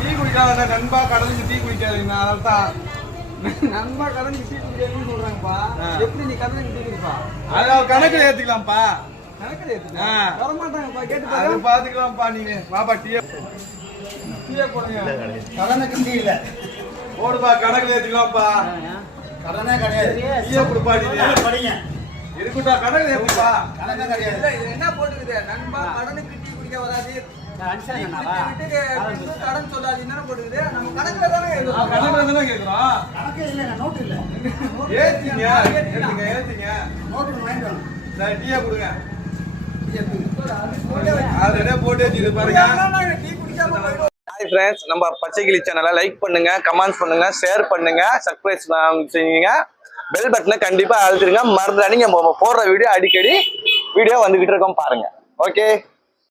Tea குடிக்காத நண்பா கடலுக்கு டீ குடிக்காதீங்க அதான் நண்பா கடலுக்கு டீ குடிக்காதுன்னு சொல்றாங்கப்பா. எப்படி நீ கடலுக்கு டீ குடிப்பா? அதாவது கணக்குல ஏத்துக்கலாம்ப்பா. கணக்கில் ஏத்துக்கலாம். வரமாட்டாங்கப்பா, கேட்டு அது பாத்துக்கலாம்ப்பா. நீங்க பாப்பா டீயே போடுங்க. கடனுக்கு டீ இல்ல போடுப்பா, கணக்குல ஏத்துக்கலாம்ப்பா. கடனே கிடையாது. டீயே கொடுப்பா. நீங்க படிங்க இருக்குட்டா, கணக்குல ஏத்துப்பா. கடனே கிடையாது. இல்ல, இது என்ன போட்டுக்குது? நண்பா கடனுக்கு டீ குடிக்க வராது, கடன் சொல்லாது. என்ன போட்டுக்குது? நம்ம கணக்குல தானே எழுதுறோம். கணக்குல தானே கேக்குறோம். கணக்கே இல்லைங்க, நோட்டு இல்ல. ஏத்துங்க, ஏத்துங்க. நோட்டு வாங்கிட்டு வாங்க. சரி, டீயே கொடுங்க. ஆல்ரெடி போட்டு வச்சுட்டு பாருங்க. டீ குடிக்காம போயிடுவோம். ஹாய் ஃப்ரெண்ட்ஸ், நம்ம பச்சைக்கிளி சேனலை லைக் பண்ணுங்க, கமெண்ட்ஸ் பண்ணுங்க, ஷேர் பண்ணுங்க, சப்ஸ்கிரைப் செய்யுங்க, பெல் பட்டனை கண்டிப்பா அழுத்திருங்க. மறந்துடாதீங்க, நம்ம போடுற வீடியோ அடிக்கடி வீடியோ வந்துகிட்டு இருக்கோம் பாருங்க. ஓகே.